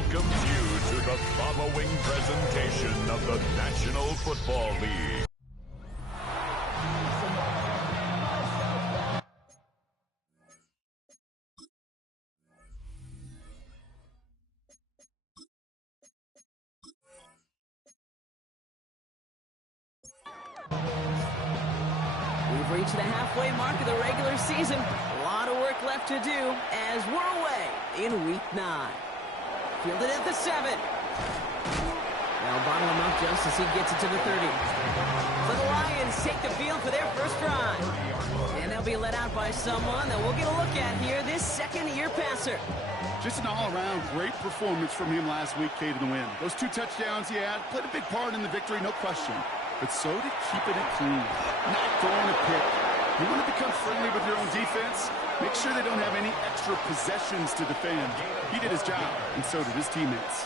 welcomes you to the following presentation of the National Football League. We've reached the halfway mark of the regular season. A lot of work left to do as we're away in Week 9. Fielded at the 7. They'll bottle him up just as he gets it to the 30. So the Lions take the field for their first drive. And they'll be led out by someone that we'll get a look at here, this second-year passer. Just an all-around great performance from him last week, Kate, in the win. Those 2 touchdowns he had played a big part in the victory, no question. But so did keeping it clean, not throwing a pick. You want to become friendly with your own defense? Make sure they don't have any extra possessions to defend. He did his job, and so did his teammates.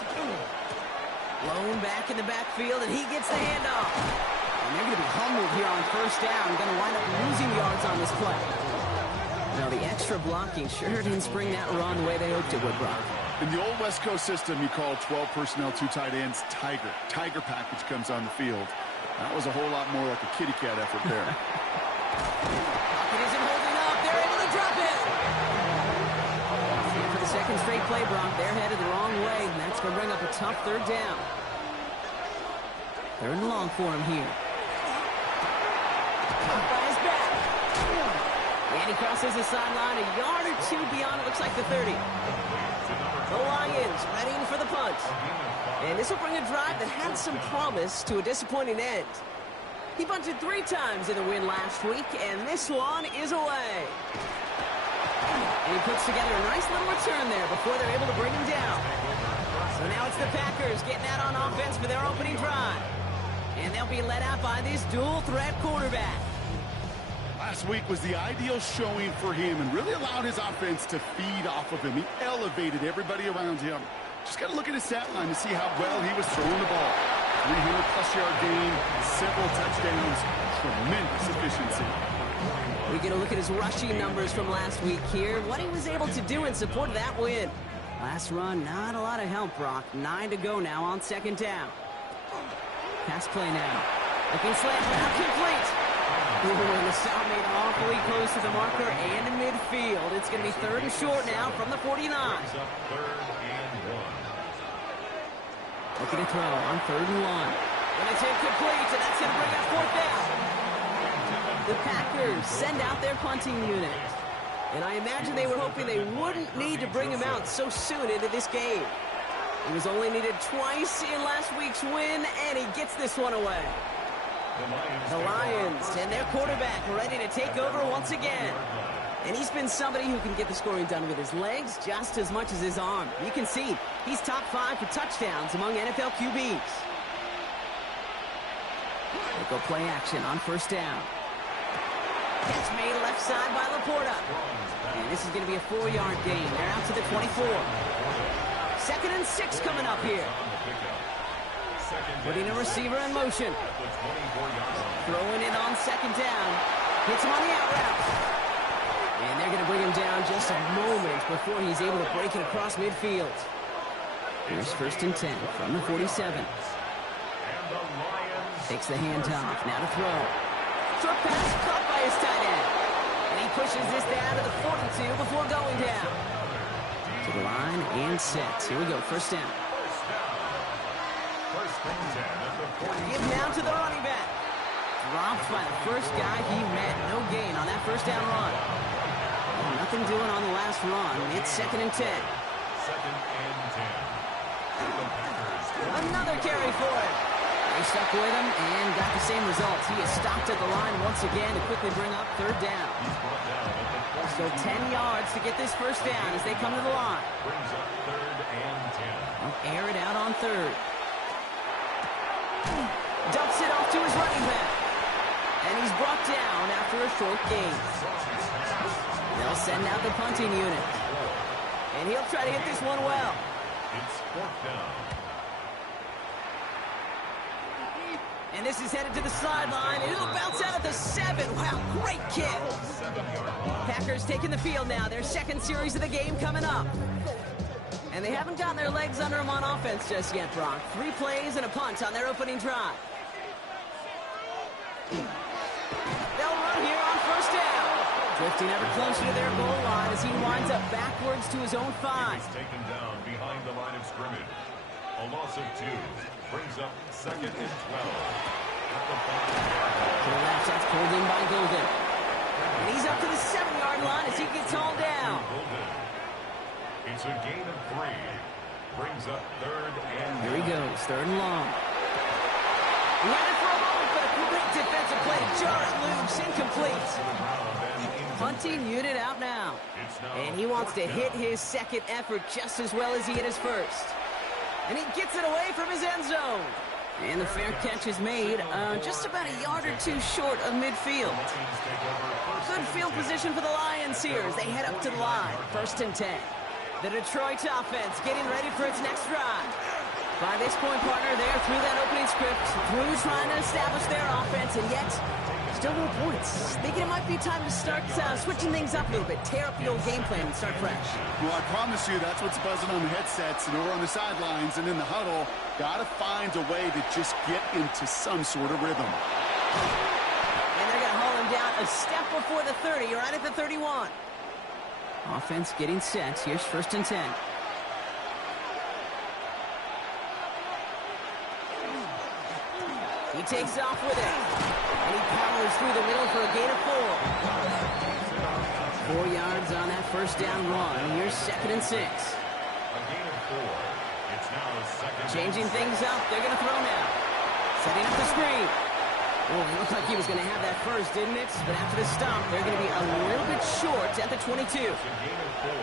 Blown back in the backfield, and he gets the handoff. And they're going to be humbled here on first down. Going to wind up losing yards on this play. Now, the extra blocking sure didn't spring that run the way they hoped it would, Brock. In the old West Coast system, you call 12 personnel, 2 tight ends, Tiger. Tiger package comes on the field. That was a whole lot more like a kitty cat effort there. Pocket isn't holding up. They're able to drop it. And for the second straight play, Brock, they're headed the wrong way, and that's going to bring up a tough third down. 3rd and long for him here. Up by his back. And he crosses the sideline a yard or 2 beyond, it looks like the 30. The Lions ready for the punt. And this will bring a drive that had some promise to a disappointing end. He punted 3 times in the win last week, and this one is away. And he puts together a nice little return there before they're able to bring him down. So now it's the Packers getting out on offense for their opening drive. And they'll be led out by this dual-threat quarterback. Last week was the ideal showing for him and really allowed his offense to feed off of him. He elevated everybody around him. Just got to look at his stat line to see how well he was throwing the ball. 300-plus yard gain, several touchdowns, tremendous efficiency. We get a look at his rushing numbers from last week here, what he was able to do in support of that win. Last run, not a lot of help, Brock. 9 to go now on 2nd down. Pass play now. Looking slant route complete. And the stop made awfully close to the marker and in midfield. It's going to be 3rd and short now from the 49. Looking to throw on 3rd and 1. And it's incomplete, and that's going to bring up 4th down. The Packers send out their punting unit. And I imagine they were hoping they wouldn't need to bring him out so soon into this game. He was only needed twice in last week's win, and he gets this one away. The Lions and their quarterback ready to take over once again. And he's been somebody who can get the scoring done with his legs just as much as his arm. You can see he's top 5 for touchdowns among NFL QBs. They go play action on 1st down. Catch made left side by Laporta. And this is going to be a 4-yard gain. They're out to the 24. 2nd and 6 coming up here. Putting a receiver in motion. Throwing it on 2nd down. Hits him on the out route. And they're going to bring him down just a moment before he's able to break it across midfield. Here's 1st and 10 from the 47. Takes the handoff. Now to throw. Short pass caught by his tight end. And he pushes this down to the 42 before going down. To the line and set. Here we go. 1st down. Give now to the running back. Dropped by the first guy he met. No gain on that 1st down run. And nothing doing on the last run. It's 2nd and 10. Another carry for him. They stuck with him and got the same results. He is stopped at the line once again to quickly bring up 3rd down. So 10 yards to get this 1st down as they come to the line. They'll air it out on 3rd. Dumps it off to his running back. And he's brought down after a short gain. They'll send out the punting unit. And he'll try to hit this one well. It's 4th down. And this is headed to the sideline. And it'll bounce out at the 7. Wow, great kick. Packers taking the field now. Their 2nd series of the game coming up. And they haven't gotten their legs under them on offense just yet, Brock. 3 plays and a punt on their opening drive. They'll run here on first down. Drifting ever closer to their goal line as he winds up backwards to his own 5. He's taken down behind the line of scrimmage. A loss of 2 brings up 2nd and 12. At the 5-yard To the left, that's pulled in by Golden. And he's up to the 7-yard line as he gets hauled down. It's a gain of 3. Brings up 3rd and Here he goes, 3rd and long. Ran it for a moment, but a great defensive play to jar it loose, incomplete. Punting unit out now. And he wants to hit his 2nd effort just as well as he hit his 1st. And he gets it away from his end zone. And the fair catch is made just about a yard or 2 short of midfield. Good field position for the Lions here as they head up to the line. 1st and 10. The Detroit offense getting ready for its next drive. By this point, partner, they're through that opening script, through trying to establish their offense, and yet still no points. Thinking it might be time to start switching things up a little bit, tear up the old game plan and start fresh. Well, I promise you that's what's buzzing on the headsets and over on the sidelines and in the huddle. Got to find a way to just get into some sort of rhythm. And they're going to haul him down a step before the 30, right at the 31. Offense getting set. Here's 1st and 10. He takes off with it. And he powers through the middle for a gain of 4. 4 yards on that first down run. Here's 2nd and 6. a gain of 4. It's now 2nd. Changing things up. They're going to throw now. Setting up the screen. Oh, it looked like he was going to have that first, didn't it? But after the stop, they're going to be a little bit short at the 22. It's a gain of 4.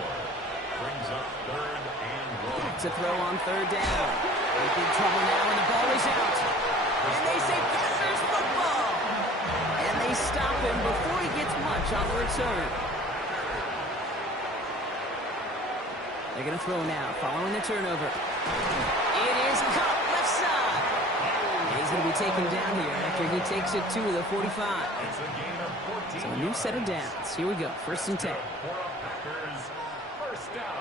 Brings up 3rd and long. Back to throw on 3rd down. In big trouble now, and the ball is out. And they say Packers football. And they stop him before he gets much on the return. They're going to throw now, following the turnover. It is caught left side. And he's going to be taken down here after he takes it to the 45. It's a gain of 14. So a new set of downs. Here we go, 1st and 10. Packers, 1st down.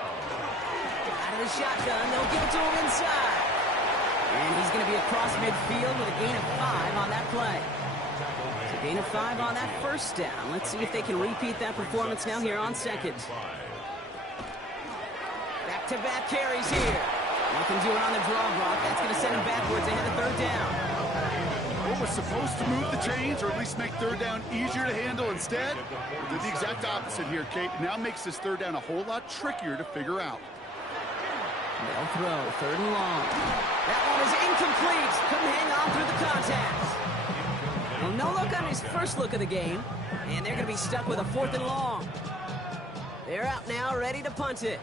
Out of the shotgun, they'll give it to him inside. And he's going to be across midfield with a gain of 5 on that play. So gain of 5 on that 1st down. Let's see if they can repeat that performance now here on 2nd. Back-to-back carries here. Nothing doing on the draw block. That's going to send him backwards ahead of 3rd down. What was supposed to move the chains or at least make 3rd down easier to handle instead? Did the exact opposite here, Kate. Now makes this 3rd down a whole lot trickier to figure out. They'll throw 3rd and long. That one is incomplete. Couldn't hang on through the contact. Well, no look on his first look of the game. And they're going to be stuck with a 4th and long. They're out now, ready to punt it.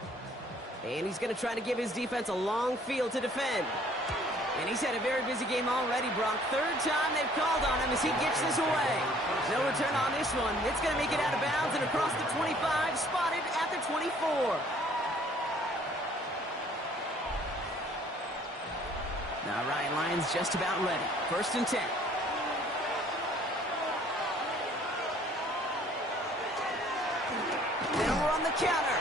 And he's going to try to give his defense a long field to defend. And he's had a very busy game already, Brock. 3rd time they've called on him as he gets this away. No return on this one. It's going to make it out of bounds and across the 25, spotted at the 24. Now, Ryan Lyons just about ready. 1st and 10. Then we're on the counter.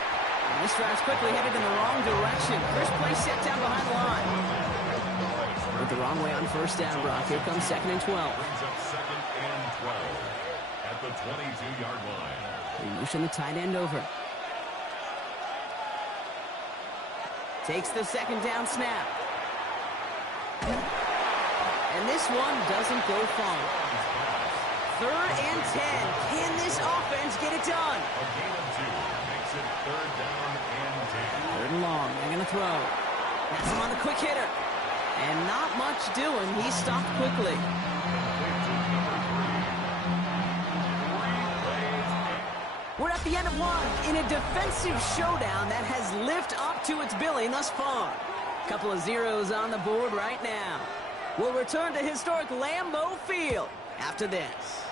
And this drive's quickly headed in the wrong direction. First play set down behind the line. Went the wrong way on 1st down, Brock. Here comes 2nd and 12. Brings up 2nd and 12 at the 22-yard line. They motion the tight end over. Takes the 2nd down snap. And this one doesn't go far. 3rd and 10. Can this offense get it done? A gain of 2 makes it 3rd down and 10. 3rd and long. They're going to throw. That's him on the quick hitter. And not much doing. He stopped quickly. We're at the end of one in a defensive showdown that has lived up to its billing thus far. Couple of zeros on the board right now. We'll return to historic Lambeau Field after this.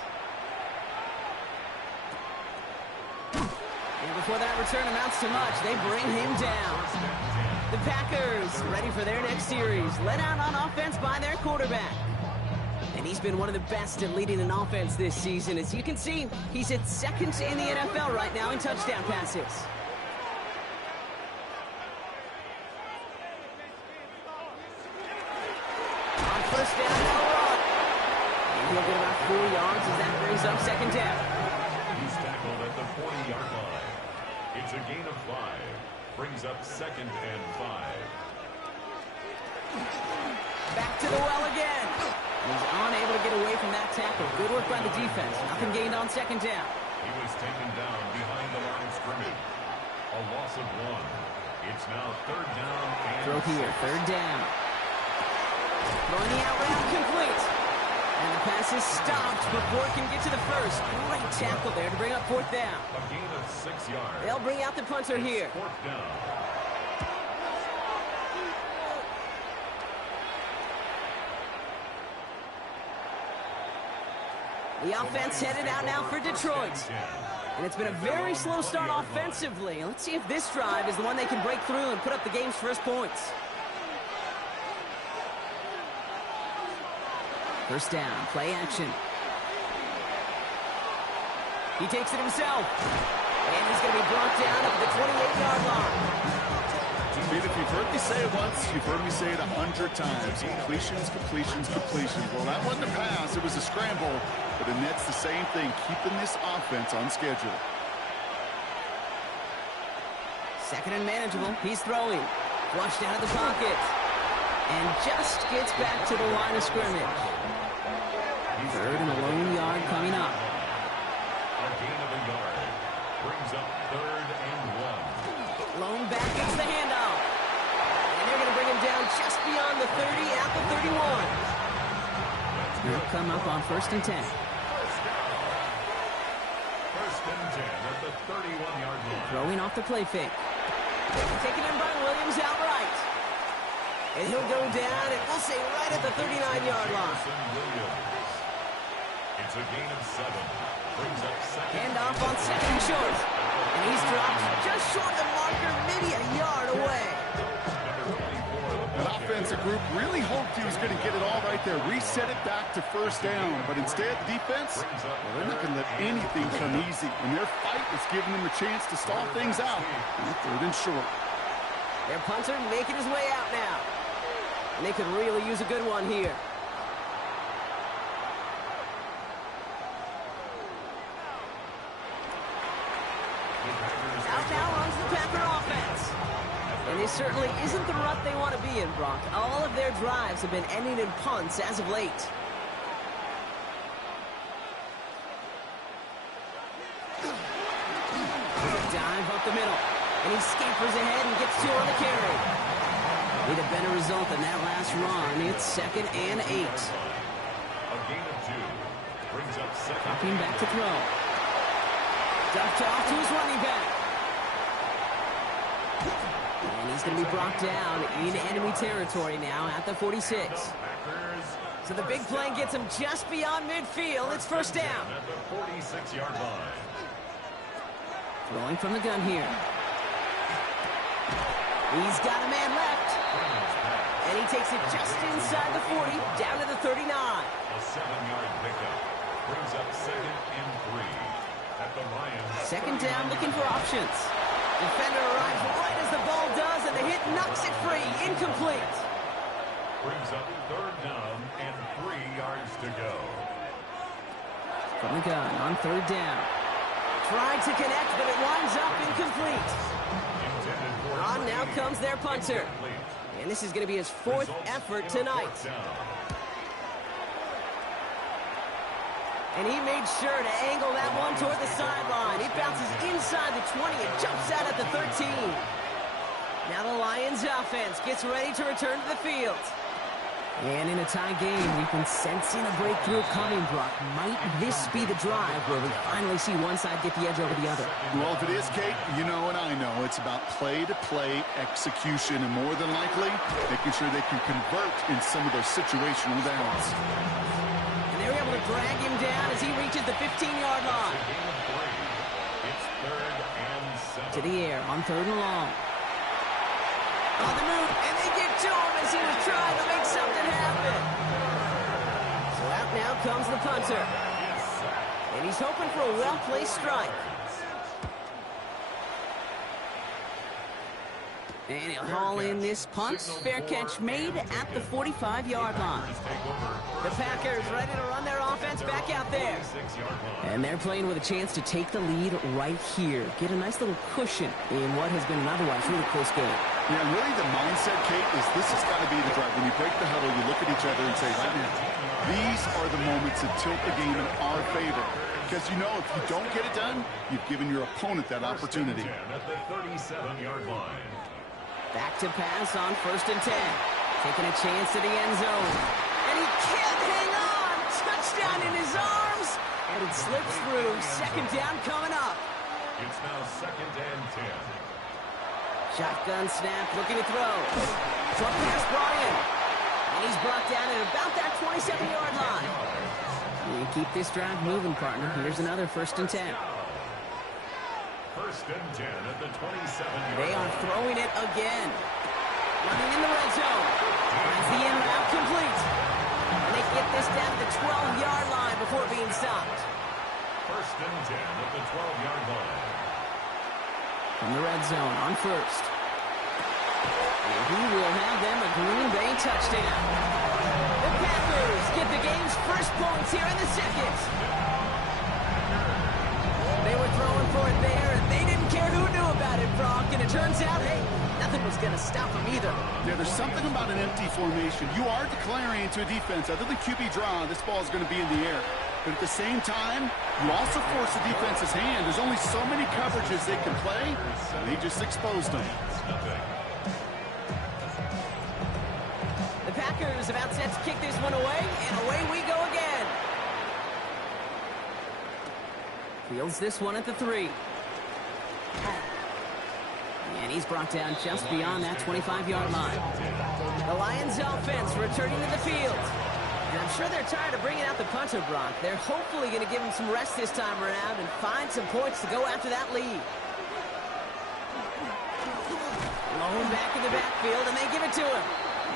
And before that return amounts to much, they bring him down. The Packers ready for their next series, led out on offense by their quarterback. And he's been one of the best at leading an offense this season. As you can see, he's at 2nd in the NFL right now in touchdown passes. He'll get about 4 yards as that brings up second down. He's tackled at the 40-yard line. It's a gain of 5. Brings up second and 5. Back to the well again. He's unable to get away from that tackle. Good work by the defense. Nothing gained on second down. He was taken down behind the line of scrimmage. A loss of 1. It's now third down and Throw here, third down. Throwing the out route complete. And the pass is stopped before it can get to the first. Great tackle there to bring up fourth down. a gain of 6 yards. They'll bring out the punter here. Fourth down. The offense headed out now for Detroit. And it's been a very slow start offensively. Let's see if this drive is the one they can break through and put up the game's first points. First down, play action. He takes it himself. And he's going to be brought down at the 28-yard line. I mean, if you've heard me say it once, you've heard me say it 100 times. Completions, completions, completions. Well, that wasn't a pass. It was a scramble. But the Nets, the same thing, keeping this offense on schedule. Second and manageable. He's throwing. Flushed out of the pocket. And just gets back to the line of scrimmage. Third and a lone yard coming up. A gain of a yard. Brings up third and 1. Lone back gets the handoff. And they're going to bring him down just beyond the 30 at the 31. He'll come up on first and 10. First and 10 at the 31-yard line. Throwing off the play fake. Taken in by Williams outright. And he'll go down, and we'll say right at the 39-yard line. Williams. It's a gain of 7. Brings up second. Handoff on second and short. And he's dropped just short of the marker, maybe a yard away. That offensive group really hoped he was going to get it all right there, reset it back to first down. But instead, defense, well, they're not going to let anything come easy. And their fight is giving them a chance to stall things out. Third and short. Their punter making his way out now. And they could really use a good one here. Out now runs the Packer offense. And this certainly isn't the rut they want to be in, Brock. All of their drives have been ending in punts as of late. Dive up the middle. And he scampers ahead and gets 2 on the carry. With a better result than that last run, it's second and 8. A gain of 2. Brings up second. Dropping back to throw. Ducked off to his running back. And he's going to be brought down in enemy territory now at the 46. So the big play gets him just beyond midfield. It's first down. At the 46-yard line. Throwing from the gun here. He's got a man left. And he takes it just inside the 40, down to the 39. A 7-yard pickup. Brings up second and 3. At the Lions. Second down, looking for options. Defender arrives right as the ball does, and the hit knocks it free. Incomplete. Brings up third down and 3 yards to go. From the gun on third down. Tried to connect, but it winds up incomplete. Intended for On now comes their punter. And this is going to be his 4th effort tonight. And he made sure to angle that one toward the sideline. He bounces inside the 20 and jumps out at the 13. Now the Lions offense gets ready to return to the field. And in a tie game, we've been sensing a breakthrough coming, Brock. Might this be the drive where we finally see one side get the edge over the other? Well, if it is, Kate, you know and I know it's about play-to-play execution, and more than likely, making sure they can convert in some of those situational downs. And they were able to drag him down as he reaches the 15-yard line. It's third and 7. To the air on third and long. On the move, and they get to him as he was trying to make something happen. So out now comes the punter. And he's hoping for a well-placed strike. And he'll haul in this punt. Fair catch made at the 45-yard line. The Packers ready to run their offense back out there. And they're playing with a chance to take the lead right here. Get a nice little cushion in what has been an otherwise really close game. Yeah, really the mindset, Kate, is this has got to be the drive. When you break the huddle, you look at each other and say, right now, these are the moments that tilt the game in our favor. Because you know if you don't get it done, you've given your opponent that opportunity. At the 37-yard line. Back to pass on 1st and 10. Taking a chance to the end zone. And he can't hang on. Touchdown in his arms. And it slips through. 2nd down coming up. It's now 2nd and 10. Shotgun snap, looking to throw. Short pass brought in. And he's brought down at about that 27-yard line. You keep this drive moving, partner. Here's another 1st and 10. 1st and 10 at the 27-yard line. They are throwing it again. Running in the red zone. Finds the end route complete. And they get this down to the 12-yard line before being stopped. 1st and 10 at the 12-yard line. From the red zone on 1st. And he will have them a Green Bay touchdown. The Packers get the game's first points here in the 2nd. They were throwing for it there, and they didn't care who knew about it, Brock. And it turns out, hey, nothing was going to stop them either. Yeah, there's something about an empty formation. You are declaring to a defense, other than QB draw, this ball is going to be in the air. But at the same time, you also force the defense's hand. There's only so many coverages they can play, and they just exposed them. The Packers about set to kick this one away, and away we go again. Fields this one at the 3. And he's brought down just beyond that 25-yard line. The Lions offense returning to the field. And I'm sure they're tired of bringing out the punter, Brock. They're hopefully going to give him some rest this time around and find some points to go after that lead. Lone back in the backfield, and they give it to him.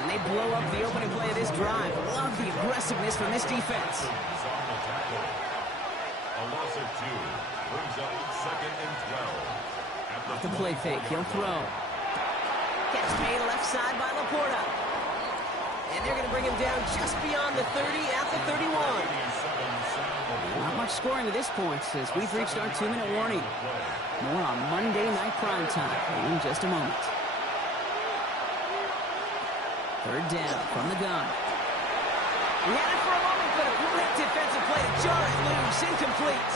And they blow up the opening play of this drive. Love the aggressiveness from this defense. A loss of 2 brings up 2nd and 12. Off the play fake, he'll throw. Catch made left side by Laporta. And they're going to bring him down just beyond the 30 at the 31. Not much scoring to this point as we've reached our 2-minute warning. More on Monday Night Prime Time in just a moment. 3rd down from the gun. He had it for a moment, but a great defensive play to jar it loose, incomplete.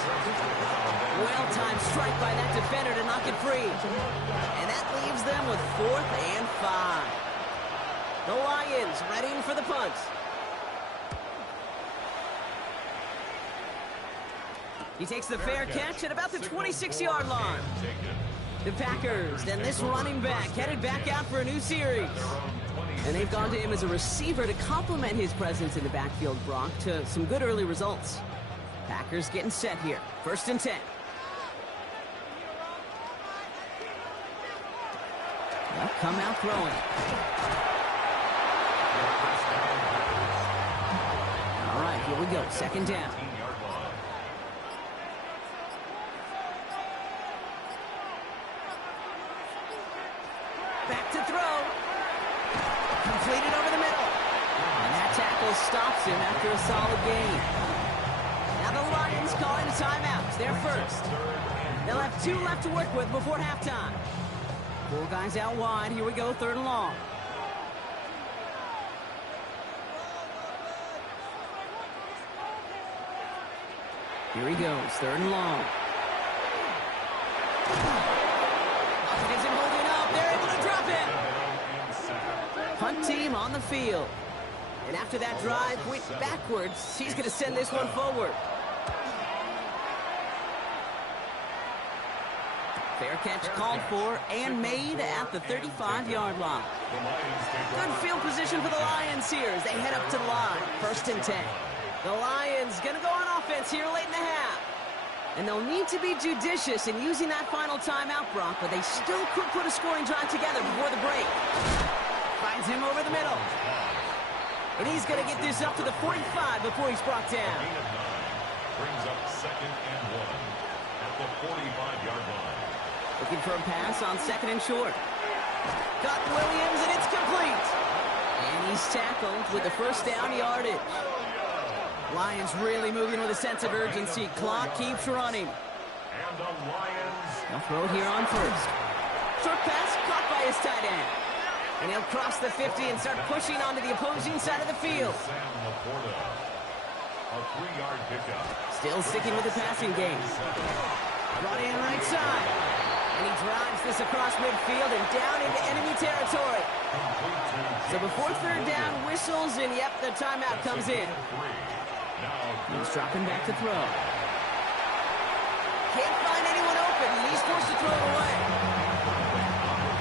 Well-timed strike by that defender to knock it free. And that leaves them with 4th and 5. The Lions readying for the punt. He takes the fair catch at about the 26-yard line. The Packers, then this running back, headed back out for a new series. And they've gone to him as a receiver to complement his presence in the backfield, Brock, to some good early results. Packers getting set here. 1st and 10. They'll come out throwing. All right, here we go. 2nd down. Back to throw. Completed over the middle. And that tackle stops him after a solid gain. Now the Lions calling a timeout. They're first. They'll have 2 left to work with before halftime. 4 guys out wide. Here we go, 3rd and long. Here he goes, 3rd and long. Offense isn't holding up. They're able to drop it. Punt team on the field. And after that drive went backwards, he's going to send this one forward. Fair catch called for and made at the 35-yard line. Good field position for the Lions here as they head up to the line. 1st and 10. The Lions going to go on offense here late in the half. And they'll need to be judicious in using that final timeout, Brock, but they still could put a scoring drive together before the break. Finds him over the middle. And he's going to get this up to the 45 before he's brought down. Brings up 2nd and 1 at the 45-yard line. Looking for a pass on 2nd and short. Got Williams, and it's complete. And he's tackled with the first down yardage. Lions really moving with a sense of urgency. Clock keeps running. And the Lions. They'll throw here on first. Short pass caught by his tight end. And he'll cross the 50 and start pushing onto the opposing side of the field. Sam Laporta. A 3-yard pickup. Still sticking with the passing game. Brought in right side. And he drives this across midfield and down into enemy territory. So before third down whistles, and yep, the timeout comes in. He's dropping back to throw. Can't find anyone open. He's forced to throw it away.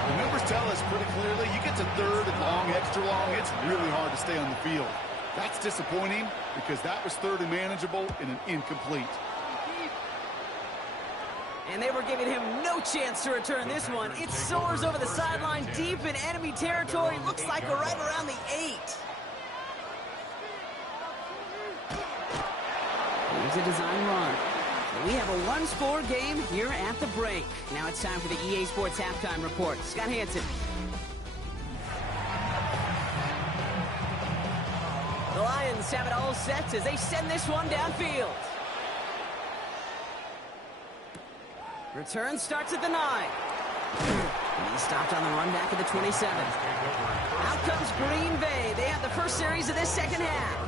The numbers tell us pretty clearly, you get to third and long, extra long, it's really hard to stay on the field. That's disappointing because that was third and manageable and an incomplete. And they were giving him no chance to return this one. It soars over the sideline deep in enemy territory. Looks like we're right around the 8. Here's a design run. We have a one-score game here at the break. Now it's time for the EA Sports Halftime Report. Scott Hansen. The Lions have it all set as they send this one downfield. Return starts at the 9. And he stopped on the run back at the 27. Out comes Green Bay. They have the first series of this second half.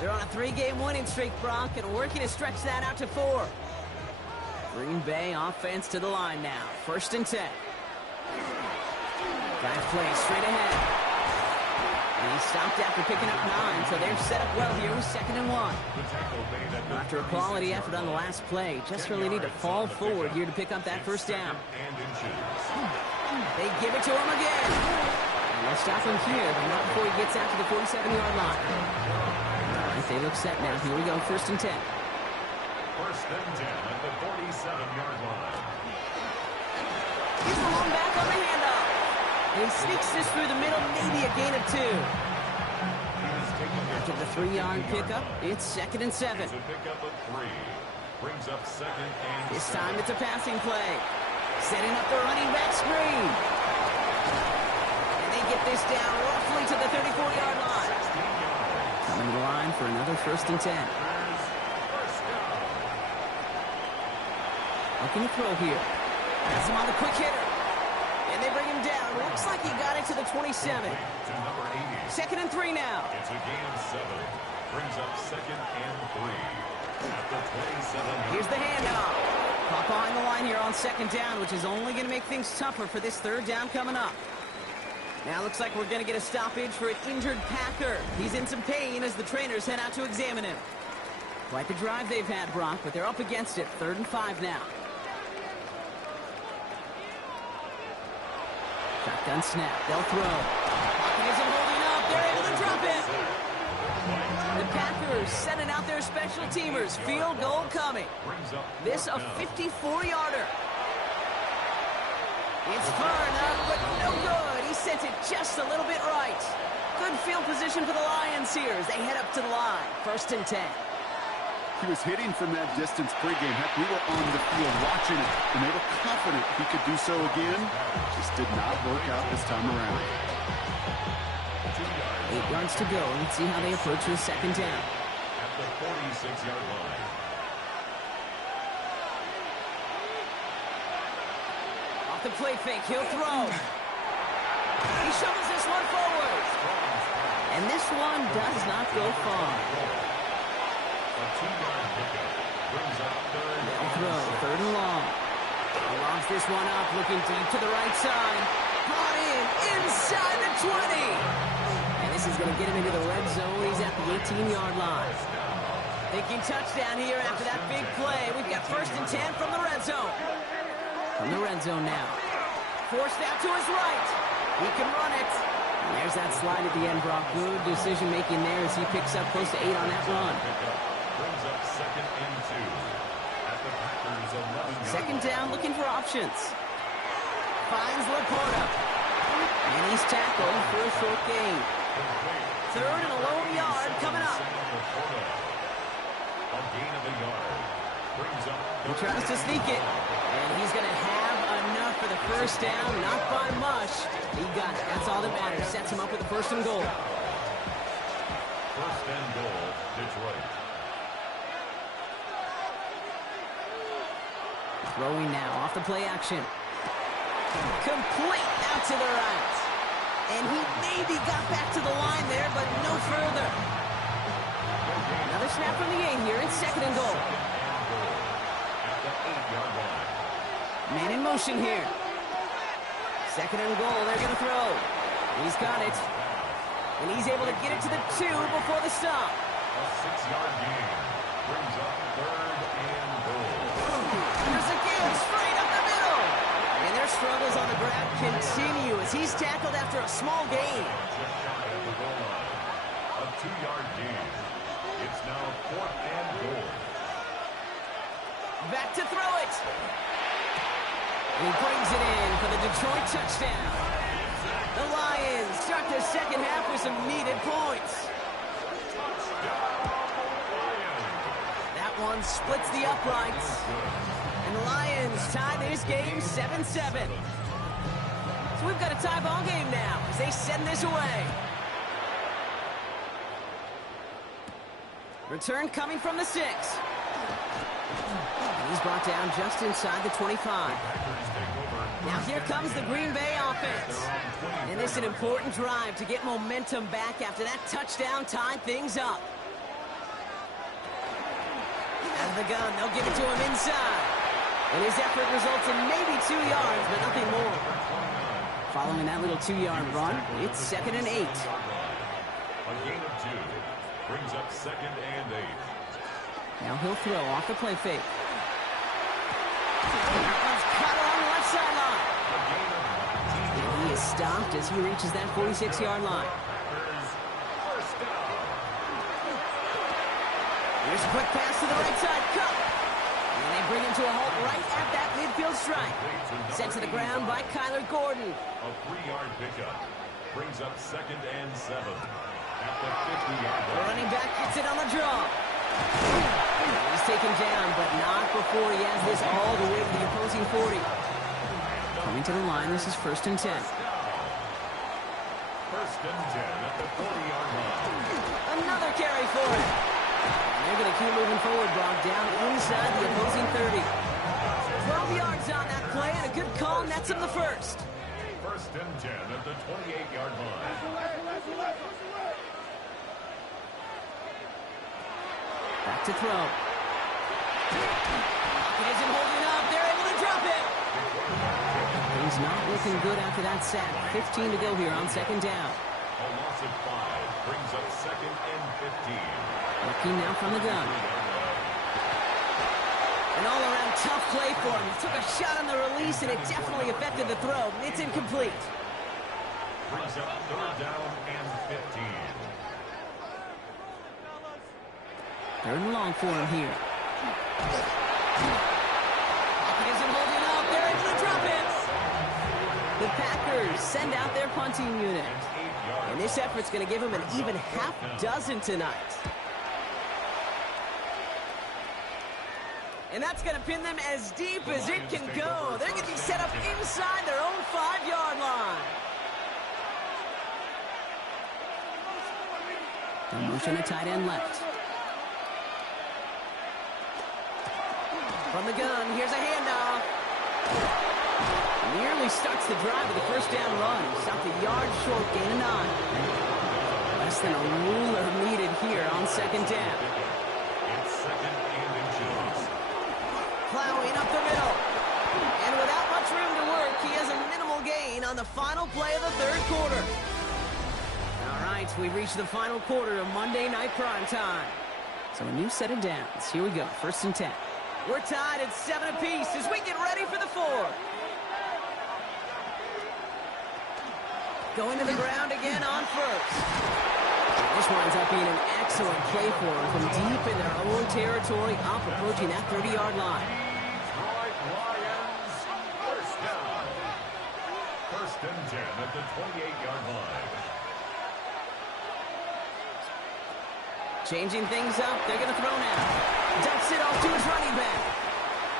They're on a 3-game winning streak, Brock, and working to stretch that out to 4. Green Bay offense to the line now. 1st and 10. Drive play straight ahead. And he stopped after picking up 9, so they're set up well here with 2nd and 1. After a quality effort on the last play, just really need to fall forward here to pick up that first down. They give it to him again. And they'll stop him here, but not before he gets out to the 47-yard line. All right, they look set now. Here we go, 1st and 10. 1st and 10 at the 47-yard line. He's the long back on the handoff. And he sneaks this through the middle, maybe a gain of 2. After the 3-yard pickup, it's 2nd and 7. It's a pickup of 3. Brings up 2nd and 7. This time it's a passing play. Setting up the running back screen. And they get this down roughly to the 34-yard line. Coming to the line for another 1st and 10. Looking to throw here. Pass him on the quick hitter. And they bring him down. Looks like he got it to the 27. To number 80. 2nd and 3 now. It's a gain of 7. Brings up 2nd and 3. At the 27. Here's the handoff. Pop behind the line here on 2nd down, which is only going to make things tougher for this 3rd down coming up. Now looks like we're going to get a stoppage for an injured Packer. He's in some pain as the trainers head out to examine him. Quite the drive they've had, Brock, but they're up against it. 3rd and 5 now. Shotgun snap. They'll throw. Pocket isn't holding up. They're able to drop it. The Packers sending out their special teamers. Field goal coming. This a 54-yarder. It's far enough, but no good. He sent it just a little bit right. Good field position for the Lions here as they head up to the line. 1st and 10. He was hitting from that distance pregame. Heck, we were on the field watching it, and they were confident he could do so again. Just did not work out this time around. 8 yards to go. Let's see how they approach this 2nd down. At the 46-yard line. Off the play fake, he'll throw. He shovels this one forward. And this one does not go far. A 2-yard pickup. Brings up 3rd. They'll throw. 3rd and long. He launches this one up, looking deep to the right side. Brought in inside the 20. And this is going to get him into the red zone. He's at the 18-yard line. Thinking touchdown here after that big play. We've got 1st and 10 from the red zone. From the red zone now. Forced out to his right. He can run it. And there's that slide at the end, Brock. Good decision-making there as he picks up close to 8 on that run. Brings up 2nd and 2. At the Packers 11. 2nd down, looking for options. Finds Laporta. And he's tackled for a short gain. 3rd and a low yard coming up. A gain of a yard. Brings up. He tries to sneak it. And he's going to have enough for the first down, not by much. He got it. That's all that matters. Sets him up with a 1st and goal. 1st and goal, Detroit. Throwing now off the play action. Complete out to the right. And he maybe got back to the line there, but no further. Another snap from the 8 here in 2nd and goal. At the 8-yard line. Man in motion here. 2nd and goal, they're going to throw. He's got it. And he's able to get it to the 2 before the stop. A 6-yard gain brings up 3rd and goal. There's a give straight up the middle. And their struggles on the ground continue as he's tackled after a small gain. Just shy of the goal line. A 2-yard gain. It's now 4th and goal. Back to throw it. And he brings it in for the Detroit touchdown. The Lions start the 2nd half with some needed points. That one splits the uprights. And the Lions tie this game 7-7. So we've got a tie ball game now as they send this away. Return coming from the 6. And he's brought down just inside the 25. Now here comes the Green Bay offense. And this is an important drive to get momentum back after that touchdown tied things up. Out of the gun, they'll give it to him inside. And his effort results in maybe 2 yards, but nothing more. Following that little 2-yard run, it's 2nd and 8. A gain of 2 brings up 2nd and 8. Now he'll throw off the play fake. That one's cut along the left sideline. And he is stopped as he reaches that 46-yard line. Here's a quick pass to the right side. Cup. And they bring him to a halt right at that midfield strike. Sent to the ground by Kyler Gordon. A 3-yard pickup brings up 2nd and 7. At the 50-yard The line. running back gets it on the draw. He's taken down, but not before he has this all the way to the opposing 40. Coming to the line, this is 1st and 10. 1st and 10 at the 40-yard line. Another carry for him. And they're going to keep moving forward, Brock, down inside the opposing 30. 12 yards on that play, and a good call nets him the 1st. 1st and 10 at the 28-yard line. Back to throw. It isn't holding up. They're able to drop it. He's not looking good after that sack. 15 to go here on 2nd down. A loss of 5 brings up 2nd and 15. Looking now from the gun. An all-around tough play for him. He took a shot on the release, and it definitely affected the throw. It's incomplete. Brings up 3rd down and 15. 3rd and long for him here. Pocket isn't holding up. They're able to drop it. The Packers send out their punting unit. And this effort's going to give them an even half dozen tonight. And that's going to pin them as deep as it can go. They're going to be set up inside their own 5-yard line. The motion to tight end left. From the gun, here's a handoff. Nearly starts the drive with a 1st down run. Stopped a yard short, gain of 9. Less than a ruler needed here on 2nd down. It's 2nd and inches. Plowing up the middle. And without much room to work, he has a minimal gain on the final play of the 3rd quarter. All right, we've reached the final quarter of Monday Night Prime Time. So a new set of downs. Here we go, 1st and 10. We're tied at 7 apiece as we get ready for the 4th. Going to the ground again on 1st. This winds up being an excellent play for them from deep in their own territory, up approaching that 30-yard line. Detroit Lions, 1st down. 1st and 10 at the 28-yard line. Changing things up, they're going to throw now. Dumps it off to his running back.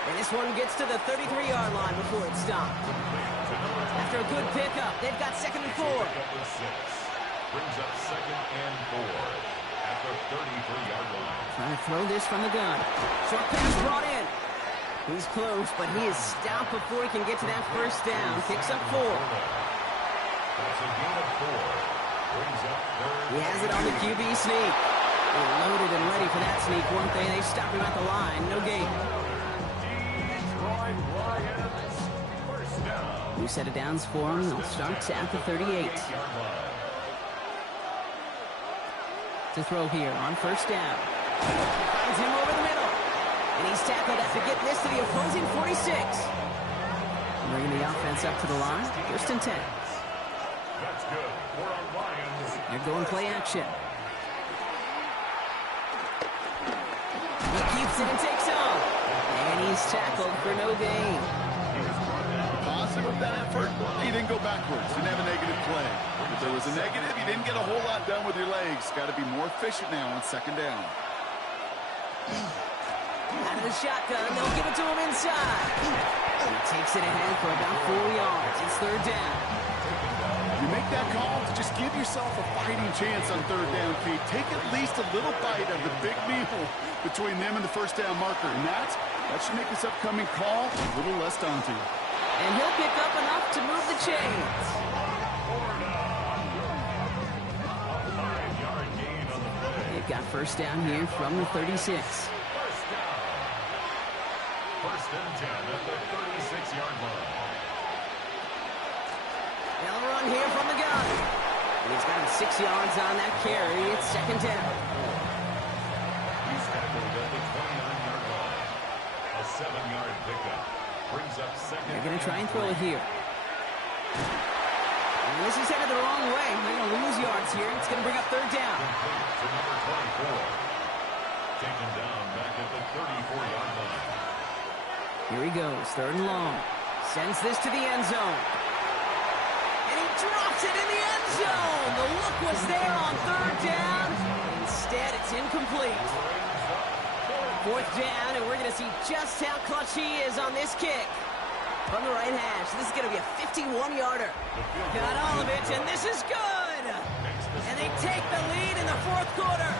And This one gets to the 33-yard line before it stopped. After a good pickup, they've got 2nd and 4. Brings up 2nd and 4 at the 33-yard line. Trying to throw this from the gun. Short pass brought in. He's close, but he is stopped before he can get to that first down. Picks up 4. That's a gain of 4. Brings up 3rd. He has it on the QB sneak. They're loaded and ready for that sneak, weren't they? They stop him at the line. No gain. Detroit Lions, first down. New set of downs for him. They'll start at the 38. To throw here on first down. Finds him over the middle. And he's tackled after getting this to the opposing 46. Bringing the offense up to the line. 1st and 10. That's good for our Lions. They're going play action. He keeps it and takes off. And he's tackled for no gain. Positive of that effort, he didn't go backwards. Didn't have a negative play. If there was a negative, you didn't get a whole lot done with your legs. Got to be more efficient now on 2nd down. Out of the shotgun, they'll give it to him inside. He takes it ahead for about 4 yards. It's 3rd down. You make that call to just give yourself a fighting chance on 3rd down, Pete. Take at least a little bite of the big meal between them and the first down marker. And that should make this upcoming call a little less daunting. And he'll pick up enough to move the chains. They've got first down here from the 36. First down. 1st and 10 at the 36-yard line. They'll run here from the gun. And he's got him 6 yards on that carry. It's 2nd down. He's tackled at the 29-yard line. A 7-yard pickup. Brings up 2nd. They're going to try and throw it here. And this is headed the wrong way. They're going to lose yards here. It's going to bring up 3rd down. To number 24. Taken down back at the 34-yard line. Here he goes, 3rd and long. Sends this to the end zone. And he drops it in the end zone. The look was there on 3rd down. Instead, it's incomplete. 4th down, and we're going to see just how clutch he is on this kick. From the right hash, this is going to be a 51-yarder. Got all of it, and this is good. And they take the lead in the 4th quarter.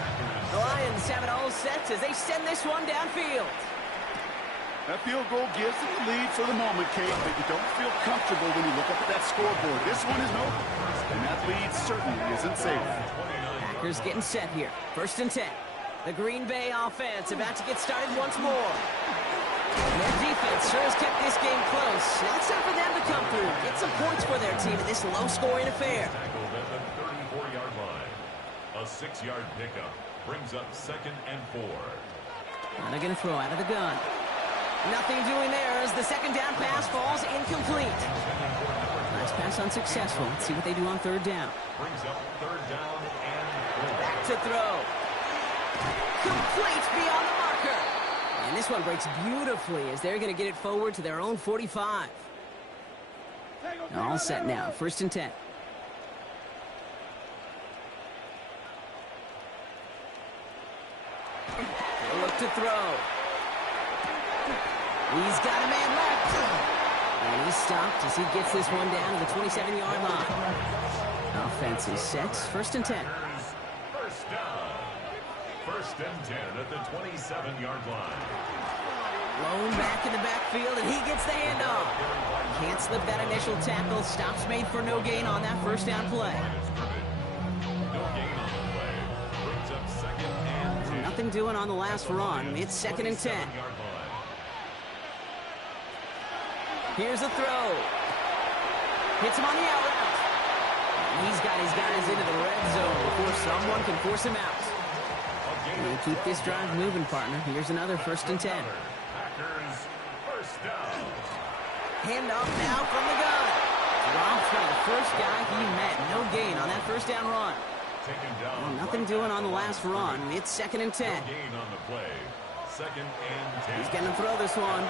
The Lions have it all set as they send this one downfield. That field goal gives them the lead for the moment, Kate, but you don't feel comfortable when you look up at that scoreboard. This one isn't over, and that lead certainly isn't safe. Packers getting set here. 1st and 10. The Green Bay offense about to get started once more. Their defense sure has kept this game close. Now it's time for them to come through. Get some points for their team in this low-scoring affair. Tackled at the 34-yard line. A 6-yard pickup brings up 2nd and 4. And they're going to throw out of the gun. Nothing doing there as the 2nd down pass falls incomplete. Last pass unsuccessful. Let's see what they do on 3rd down. Brings up 3rd down and 4. Back to throw. Complete beyond the marker. And this one breaks beautifully as they're going to get it forward to their own 45. They're all set now. 1st and 10. They'll look to throw. He's got a man left. And he's stopped as he gets this one down to the 27-yard line. Offense is set. 1st and 10. First down. 1st and 10 at the 27-yard line. Blown back in the backfield, and he gets the handoff. Can't slip that initial tackle. Stops made for no gain on that 1st down play. No gain on the play. Brings up 2nd and 10. Nothing doing on the last run. It's 2nd and 10. 27-yard line. Here's a throw. Hits him on the out route. He's got his guys into the red zone before someone can force him out. And they keep this drive moving, partner. Here's another 1st and 10. Packers, first down. Handoff now from the gun. Drops by the first guy he met. No gain on that 1st down run. Taken down. Well, nothing doing on the last run. It's 2nd and 10. Gain on the play. 2nd and 10. He's going to throw this one.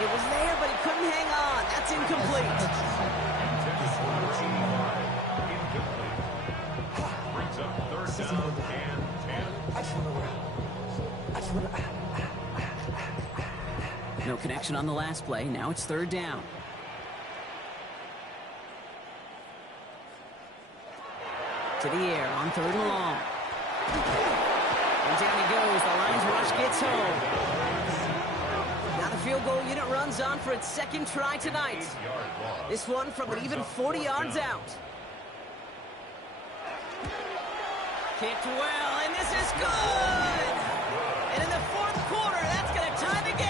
It was there, but he couldn't hang on. That's incomplete. Intended for the 85. Incomplete. Brings up 3rd down and 10. No connection on the last play. Now it's third down. To the air on third and long. And down he goes. The Lions rush gets home. Now the field goal unit runs on for its second try tonight. This one from an even 40 yards out. Kicked well, and this is good! And in the fourth quarter, that's going to tie the game.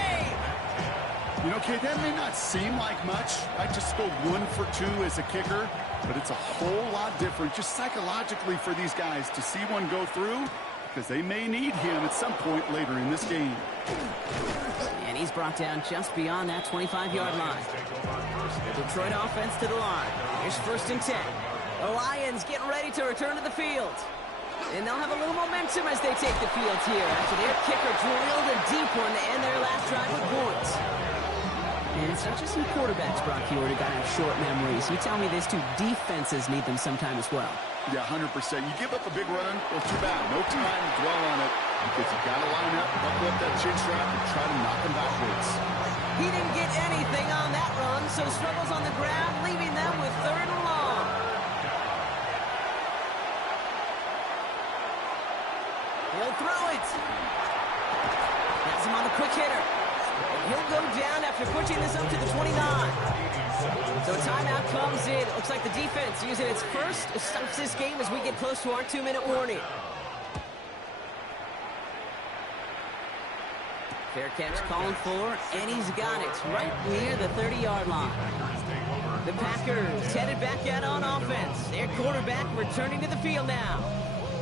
You know, Kate, that may not seem like much. I just scored 1 for 2 as a kicker, but it's a whole lot different just psychologically for these guys to see one go through, because they may need him at some point later in this game. And he's brought down just beyond that 25-yard line. The Detroit offense to the line. Here's first and 10. The Lions getting ready to return to the field. And they'll have a little momentum as they take the field here after their kicker drilled a deep one to end their last drive with points. And it's not just some quarterbacks, Brock Huard, who got to have short memories. You tell me these two defenses need them sometime as well. Yeah, 100%. You give up a big run, well, too bad. No time to dwell on it because you got to line up, buckle up that chin strap, and try to knock them backwards. He didn't get anything on that run, so struggles on the ground, leaving them with third and long. He'll throw it. Has him on the quick hitter. He'll go down after pushing this up to the 29. So a timeout comes in. It looks like the defense using its first stops this game as we get close to our 2-minute warning. Fair catch calling for, and he's got it right near the 30-yard line. The Packers headed back out on offense. Their quarterback returning to the field now.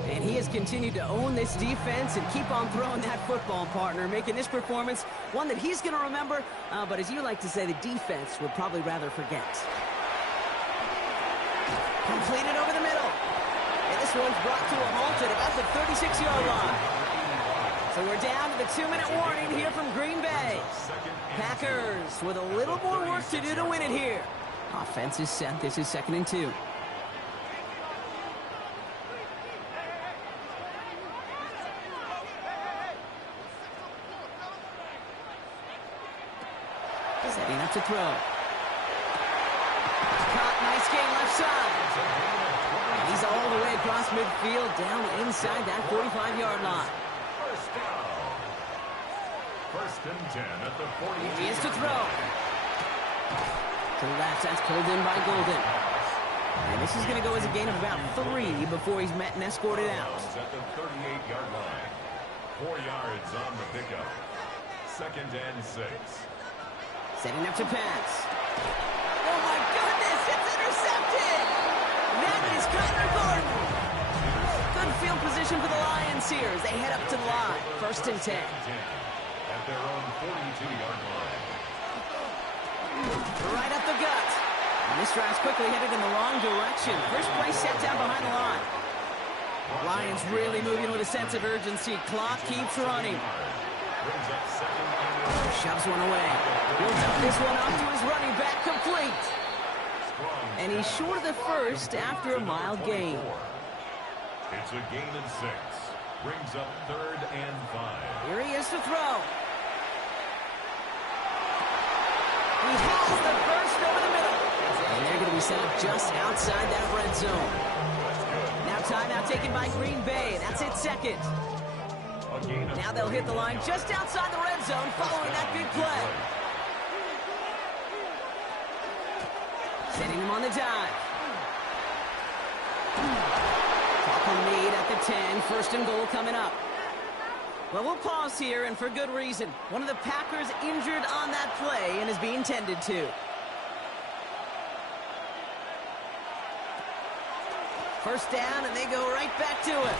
And he has continued to own this defense and keep on throwing that football, partner, making this performance one that he's going to remember, but as you like to say, the defense would probably rather forget. Completed over the middle. And this one's brought to a halt at about the 36-yard line. So we're down to the 2-minute warning here from Green Bay. Packers with a little more work to do to win it here. Offense is set. This is 2nd and 2. Setting up to throw. Caught, nice game left side. And he's all the way across midfield, down inside that 45-yard line. First and 10 at the 40. He is to throw. To the left, that's pulled in by Golden. And this is going to go as a gain of about 3 before he's met and escorted out. At the 38-yard line. 4 yards on the pickup. 2nd and 6. Setting up to pass. Oh, my goodness, it's intercepted! That is Connor Gordon. Good field position for the Lions here as they head up to the line. First and 10. At their own 42-yard line. Right up the gut. And this drive's quickly headed in the wrong direction. First play set down behind the line. Lions really moving with a sense of urgency. Clock keeps running. Brings up 2nd and Shoves one away. He'll dump this one off to his running back, complete. And he's short of the first after a mild gain. It's a gain of 6. Brings up 3rd and 5. Here he is to throw. He has the first over the middle. And they're going to be set up just outside that red zone. Now timeout taken by Green Bay. That's it, 2nd. Now they'll hit the line just outside the red zone following that big play. Setting him on the dive. Tackle made at the 10. First and goal coming up. Well, we'll pause here, and for good reason. One of the Packers injured on that play and is being tended to. First down, and they go right back to it.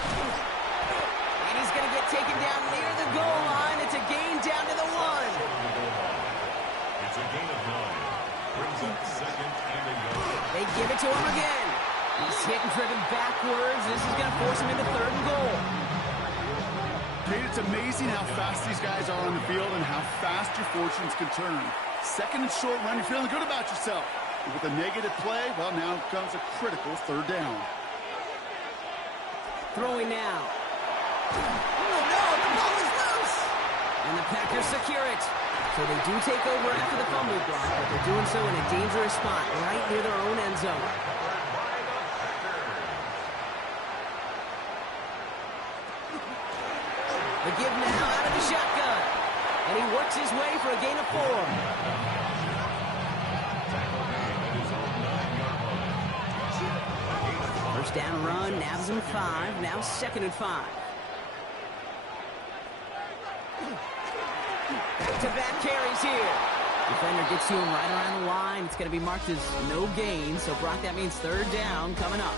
And he's going to get taken down near the goal line. It's a gain down to the 1. It's a gain of 9. Brings up 2nd and a yard. They give it to him again. He's hit and driven backwards. This is going to force him into 3rd and goal. Kate, it's amazing how fast these guys are on the field and how fast your fortunes can turn. 2nd and short run, you're feeling good about yourself. But with a negative play, well, now comes a critical 3rd down. Throwing now. Oh, no, the ball is loose. And the Packers secure it. So they do take over after the fumble block, but they're doing so in a dangerous spot right near their own end zone. The give now out of the shotgun. And he works his way for a gain of 4. First down run, nabs him 5. Now 2nd and 5. Back-to-back carries here. Defender gets to him right around the line. It's going to be marked as no gain. So, Brock, that means 3rd down coming up.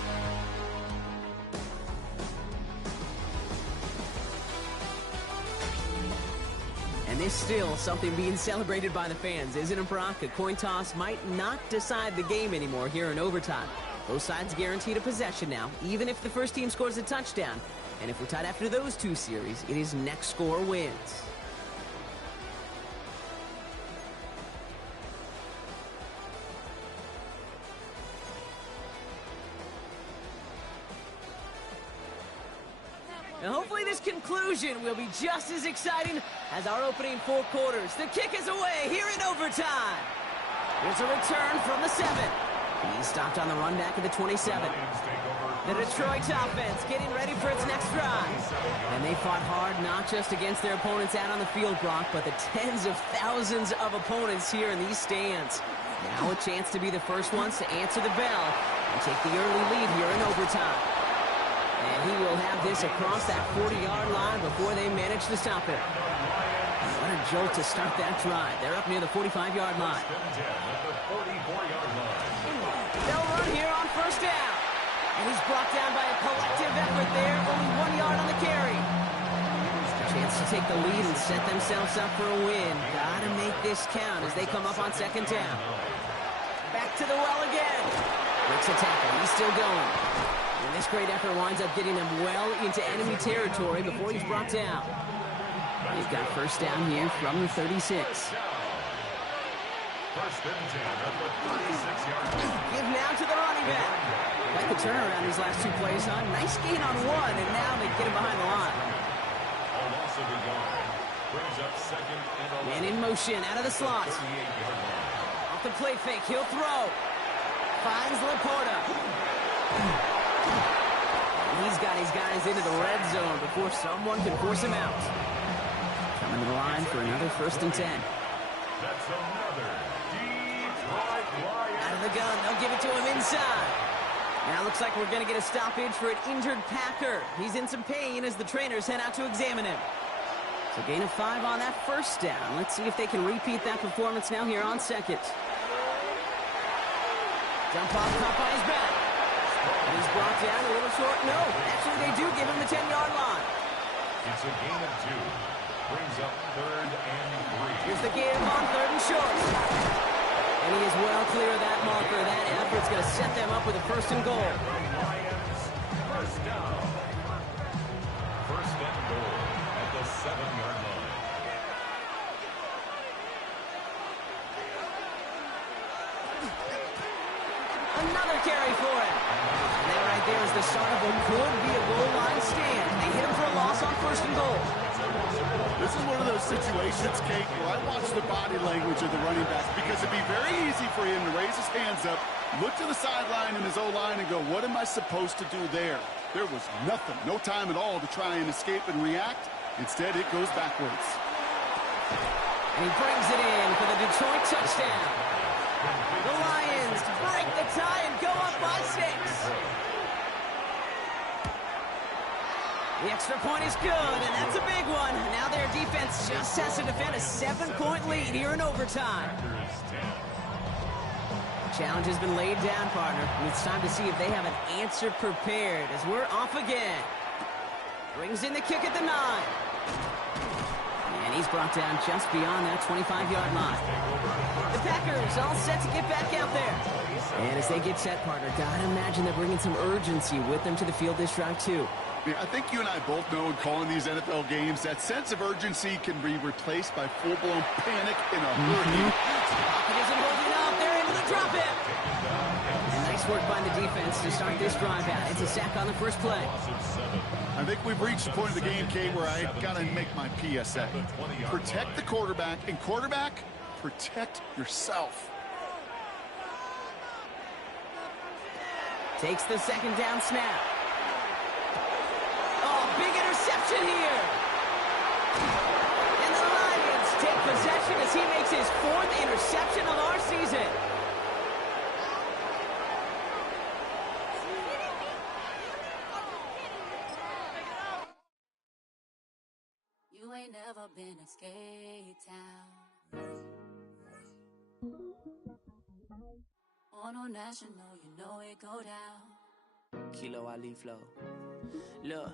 And there's still something being celebrated by the fans, isn't it, Brock? A coin toss might not decide the game anymore here in overtime. Both sides guaranteed a possession now, even if the first team scores a touchdown. And if we're tied after those 2 series, it is next score wins. And hopefully this conclusion will be just as exciting as our opening 4 quarters. The kick is away here in overtime. Here's a return from the 7. He's stopped on the run back at the 27. The Detroit offense getting ready for its next drive. And they fought hard not just against their opponents out on the field, Brock, but the tens of thousands of opponents here in these stands. Now a chance to be the first ones to answer the bell and take the early lead here in overtime. And he will have this across that 40-yard line before they manage to stop him. What a jolt to start that drive. They're up near the 45-yard line. They'll run here on first down. And he's brought down by a collective effort there. Only 1 yard on the carry. A chance to take the lead and set themselves up for a win. Gotta make this count as they come up on 2nd down. Back to the well again. Breaks a tackle. He's still going. And this great effort winds up getting him well into enemy territory before he's brought down. He's got first down here from the 36. First and 10 at the 36-yard line. Give now to the running back. Like the turnaround these last 2 plays, huh? Nice gain on 1, and now they get him behind the line. A loss of a yard. Brings up 2nd and 11. Man in motion out of the slot. 38-yard line. Off the play fake, he'll throw. Finds Laporta. He's got his guys into the red zone before someone can force him out. Coming to the line for another 1st and 10. That's another Detroit Lions. Out of the gun, they'll give it to him inside. Now looks like we're going to get a stoppage for an injured Packer. He's in some pain as the trainers head out to examine him. So gain of 5 on that first down. Let's see if they can repeat that performance now here on 2nd. Jump off, caught by his back. And he's brought down a little short. No, actually they do give him the 10-yard line. It's a gain of 2. Brings up 3rd and 3. Here's the give on 3rd and short. And he is well clear of that marker. That effort's going to set them up with a 1st and goal. Lions, first down. 1st and goal at the 7-yard line. Another carry for him. And that right there is the start of what could be a goal line stand. They hit him for a loss on 1st and goal. This is one of those situations, Kate, where I watch the body language of the running back because it'd be very easy for him to raise his hands up, look to the sideline in his O-line and go, what am I supposed to do there? There was nothing, no time at all to try and escape and react. Instead, it goes backwards. And he brings it in for the Detroit touchdown. The Lions break the tie and go up by 6. The extra point is good, and that's a big one. Now their defense just has to defend a 7-point lead here in overtime. The challenge has been laid down, partner, and it's time to see if they have an answer prepared as we're off again. Brings in the kick at the 9. And he's brought down just beyond that 25-yard line. The Packers all set to get back out there. And as they get set, partner, gotta imagine they're bringing some urgency with them to the field this drive, too. I think you and I both know in calling these NFL games that sense of urgency can be replaced by full-blown panic in a hurry. Pocket isn't holding up. They're able to drop it. A nice work by the defense to start this drive out. It's a sack on the first play. Loss of 7. I think we've reached the point of the game, Kate, where I got to make my PSA. Protect the quarterback, and quarterback, protect yourself. Takes the second down snap. Oh, big interception here. And the Lions take possession as he makes his 4th interception of our season. You ain't never been a skate town. On a national, you know it go down. Kilo Ali Flow. Look,